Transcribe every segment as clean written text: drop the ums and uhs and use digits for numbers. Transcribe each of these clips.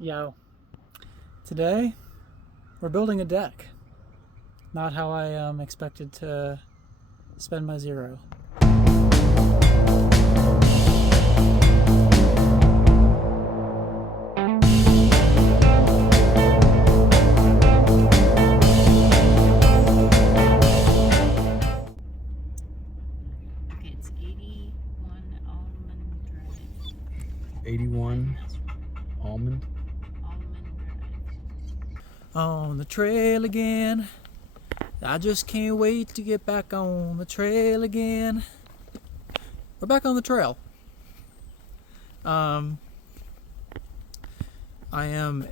Yo, today we're building a deck. Not how I expected to spend my zero. Okay, it's 81 Almond Drive. 81 Almond. On the trail again. I just can't wait to get back on the trail again. We're back on the trail. I am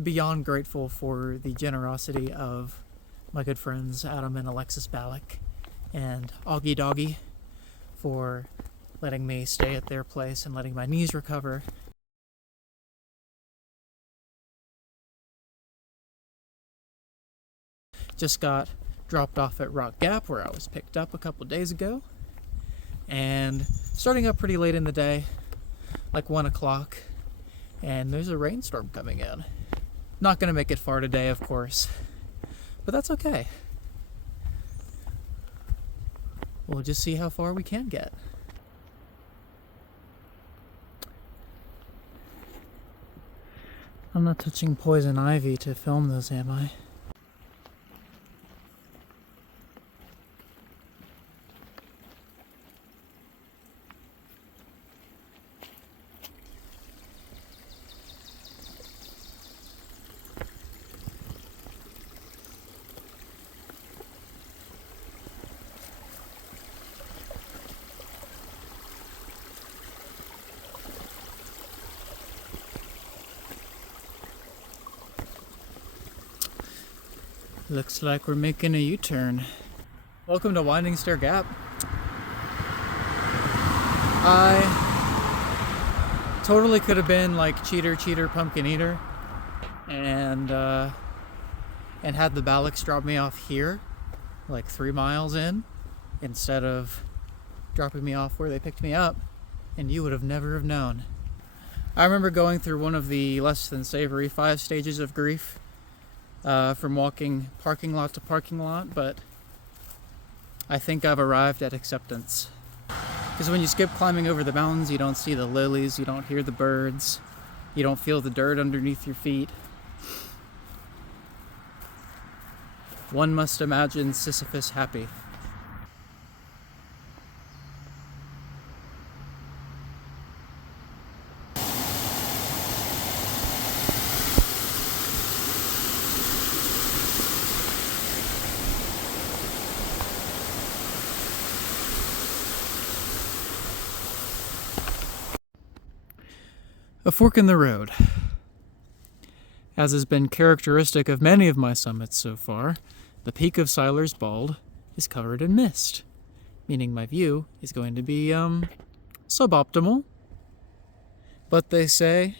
beyond grateful for the generosity of my good friends Adam and Alexis Ballack and Augie Doggy for letting me stay at their place and letting my knees recover. Just got dropped off at Rock Gap where I was picked up a couple days ago, and starting up pretty late in the day, like 1 o'clock, and there's a rainstorm coming in. Not gonna make it far today, of course, but that's okay. We'll just see how far we can get. I'm not touching poison ivy to film this, am I? Looks like we're making a U-turn. Welcome to Winding Stair Gap. I totally could have been like cheater, pumpkin eater, and had the Ballacks drop me off here, like 3 miles in, instead of dropping me off where they picked me up, and you would have never have known. I remember going through one of the less than savory 5 stages of grief. From walking parking lot to parking lot, but I think I've arrived at acceptance. Because when you skip climbing over the mountains, you don't see the lilies, you don't hear the birds, you don't feel the dirt underneath your feet. One must imagine Sisyphus happy. A fork in the road. As has been characteristic of many of my summits so far, the peak of Seiler's Bald is covered in mist, meaning my view is going to be, suboptimal. But they say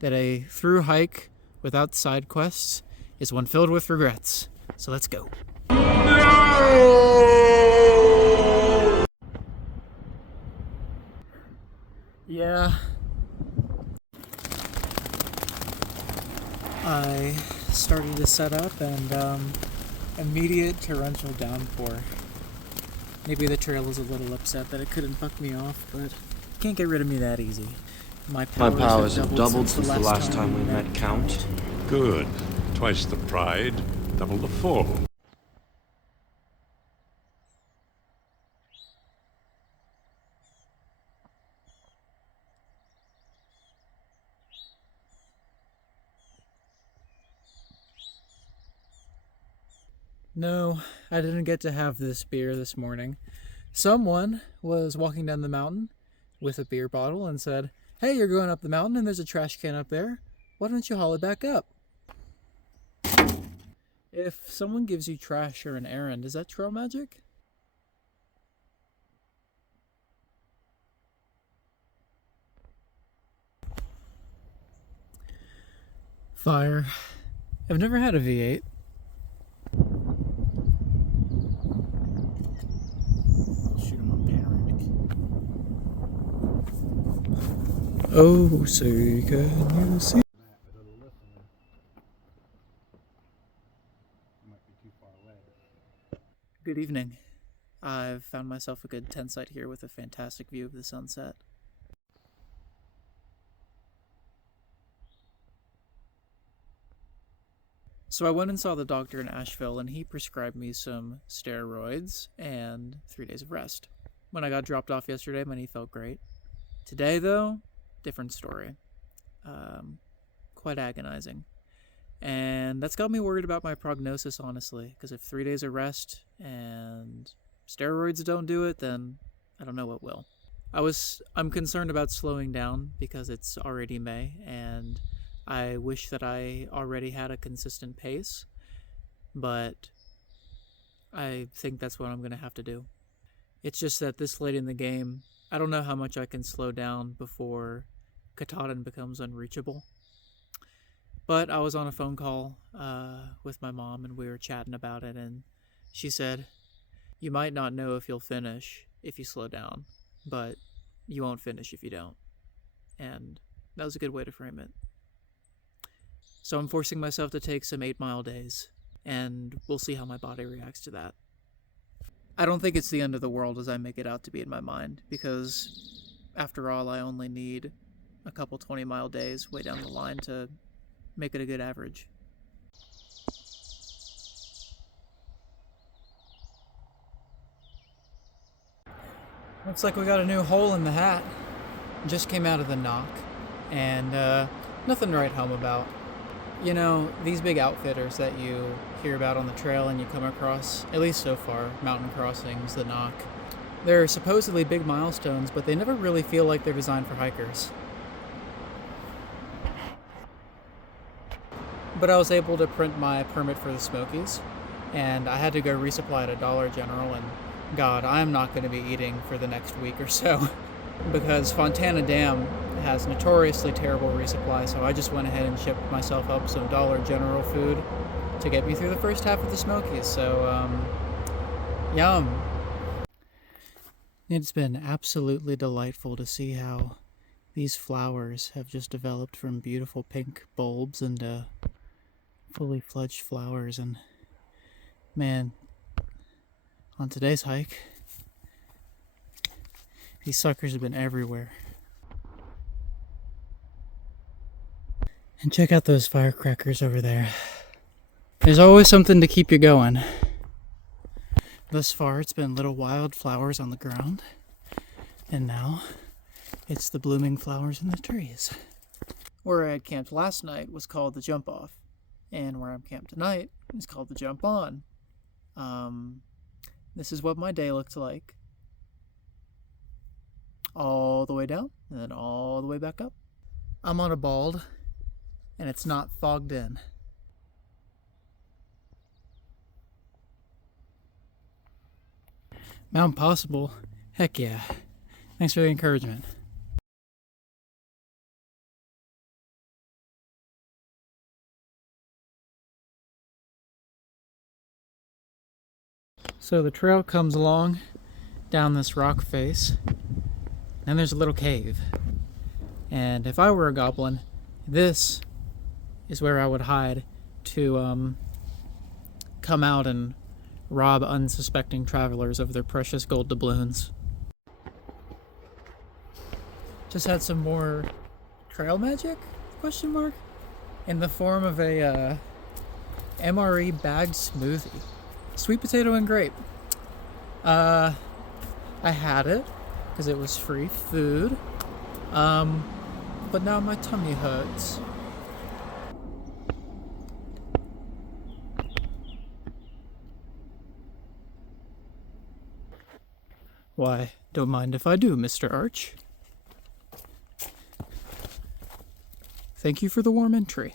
that a through hike without side quests is one filled with regrets. So let's go. Yeah. I started to set up and immediate torrential downpour. Maybe the trail is a little upset that it couldn't buck me off, but it can't get rid of me that easy. My powers have doubled since the last time we met, Count. Good. Twice the pride, double the fall. No, I didn't get to have this beer this morning. Someone was walking down the mountain with a beer bottle and said, "Hey, you're going up the mountain and there's a trash can up there. Why don't you haul it back up?" If someone gives you trash or an errand, is that trail magic? Fire. I've never had a V8. Oh, say can you see? Good evening. I've found myself a good tent site here with a fantastic view of the sunset. So I went and saw the doctor in Asheville, and he prescribed me some steroids and 3 days of rest. When I got dropped off yesterday, my knee felt great. Today, though, different story. Quite agonizing. And that's got me worried about my prognosis, honestly, because if 3 days of rest and steroids don't do it, then I don't know what will. I'm concerned about slowing down because it's already May, and I wish that I already had a consistent pace, but I think that's what I'm going to have to do. It's just that this late in the game, I don't know how much I can slow down before Katahdin becomes unreachable. But I was on a phone call with my mom, and we were chatting about it, and she said, "You might not know if you'll finish if you slow down, but you won't finish if you don't." And that was a good way to frame it. So I'm forcing myself to take some 8-mile days, and we'll see how my body reacts to that. I don't think it's the end of the world as I make it out to be in my mind, because after all, I only need a couple 20-mile days way down the line to make it a good average. Looks like we got a new hole in the hat. Just came out of the knock, and nothing to write home about. You know, these big outfitters that you hear about on the trail and you come across, at least so far, mountain crossings, the knock, they're supposedly big milestones, but they never really feel like they're designed for hikers. But I was able to print my permit for the Smokies, and I had to go resupply at a Dollar General, and God, I'm not going to be eating for the next week or so, because Fontana Dam has notoriously terrible resupply, so I just went ahead and shipped myself up some Dollar General food to get me through the first half of the Smokies, so, yum. It's been absolutely delightful to see how these flowers have just developed from beautiful pink bulbs into fully fledged flowers, and man, on today's hike, these suckers have been everywhere. And check out those firecrackers over there. There's always something to keep you going. Thus far, it's been little wild flowers on the ground, and now it's the blooming flowers in the trees. Where I had camped last night was called the Jump Off, and where I'm camped tonight is called the Jump On. This is what my day looked like. All the way down, and then all the way back up. I'm on a bald, and it's not fogged in. Mount Possible? Heck yeah. Thanks for the encouragement. So the trail comes along down this rock face, and there's a little cave. And if I were a goblin, this is where I would hide to come out and rob unsuspecting travelers of their precious gold doubloons. Just had some more trail magic? Question mark? In the form of a MRE bagged smoothie. Sweet potato and grape. I had it because it was free food. But now my tummy hurts. Why, don't mind if I do, Mr. Arch. Thank you for the warm entry.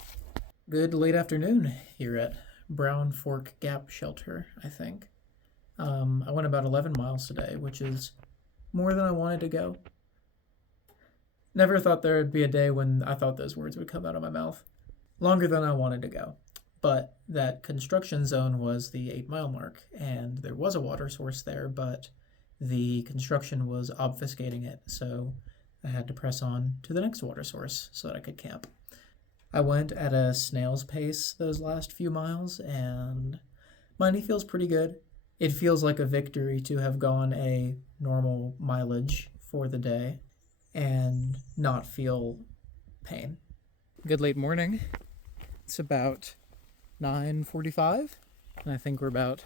Good late afternoon here at Brown Fork Gap Shelter, I think. I went about 11 miles today, which is more than I wanted to go. Never thought there would be a day when I thought those words would come out of my mouth. Longer than I wanted to go. But that construction zone was the 8-mile mark, and there was a water source there, but the construction was obfuscating it, so I had to press on to the next water source so that I could camp. I went at a snail's pace those last few miles, and my knee feels pretty good. it feels like a victory to have gone a normal mileage for the day and not feel pain. Good late morning. It's about 9:45, and I think we're about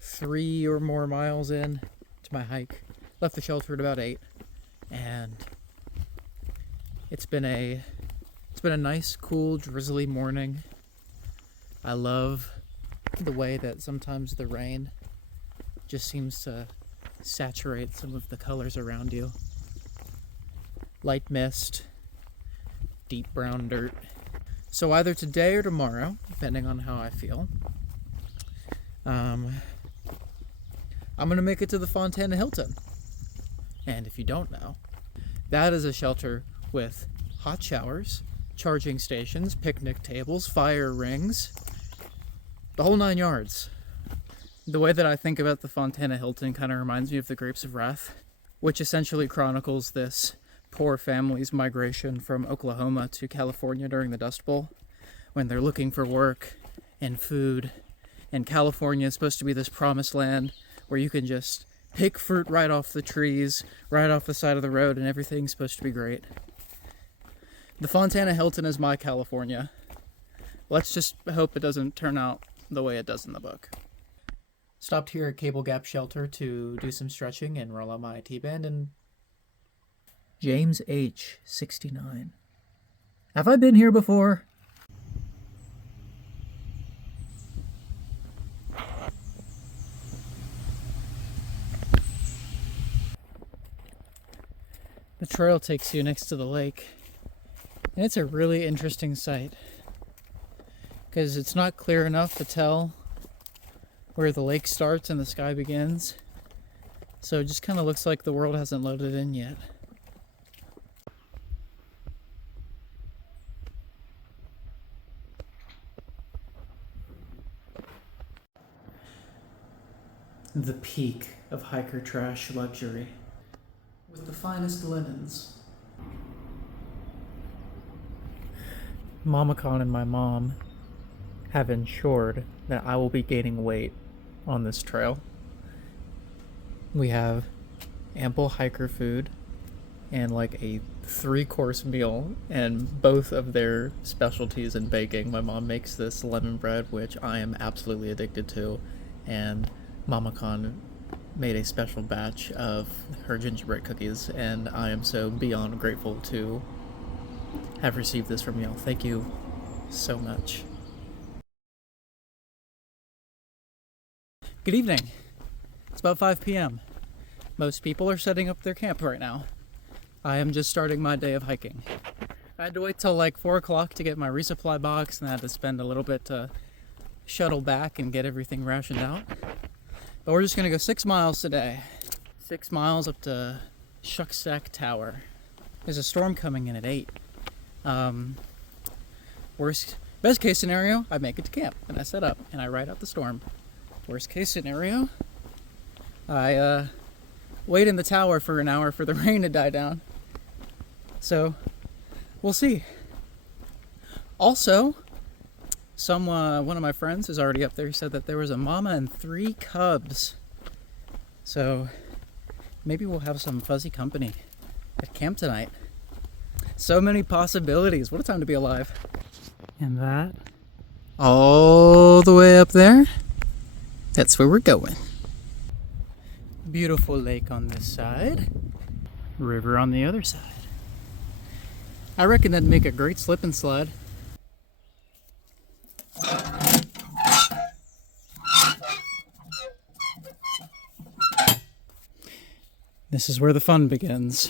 3 or more miles in to my hike. Left the shelter at about 8, and it's been a nice, cool, drizzly morning. I love the way that sometimes the rain just seems to saturate some of the colors around you. Light mist, deep brown dirt. So either today or tomorrow, depending on how I feel, I'm gonna make it to the Fontana Hilton. And if you don't know, that is a shelter with hot showers, charging stations, picnic tables, fire rings, the whole 9 yards. The way that I think about the Fontana Hilton kind of reminds me of the Grapes of Wrath, which essentially chronicles this poor family's migration from Oklahoma to California during the Dust Bowl, when they're looking for work and food, and California is supposed to be this promised land where you can just pick fruit right off the trees, right off the side of the road, and everything's supposed to be great. The Fontana Hilton is my California. Let's just hope it doesn't turn out the way it does in the book. Stopped here at Cable Gap Shelter to do some stretching and roll out my T-band, and James H. 69. Have I been here before? The trail takes you next to the lake, and it's a really interesting sight because it's not clear enough to tell where the lake starts and the sky begins, so it just kind of looks like the world hasn't loaded in yet. The peak of hiker trash luxury, with the finest linens. MamaCon and my mom have ensured that I will be gaining weight on this trail. We have ample hiker food and like a 3-course meal, and both of their specialties in baking. My mom makes this lemon bread, which I am absolutely addicted to, and MamaCon made a special batch of her gingerbread cookies, and I am so beyond grateful to have received this from y'all. Thank you so much. Good evening. It's about 5 p.m. Most people are setting up their camp right now. I am just starting my day of hiking. I had to wait till like 4 o'clock to get my resupply box, and I had to spend a little bit to shuttle back and get everything rationed out. But we're just gonna go 6 miles today. 6 miles up to Shucksack Tower. There's a storm coming in at 8. Best case scenario, I make it to camp and I set up and I ride out the storm. Worst case scenario, I wait in the tower for an hour for the rain to die down. So we'll see. Also, one of my friends is already up there. He said that there was a mama and 3 cubs. So maybe we'll have some fuzzy company at camp tonight. So many possibilities. What a time to be alive. And that, all the way up there, that's where we're going. Beautiful lake on this side, river on the other side. I reckon that'd make a great slip and slide. This is where the fun begins.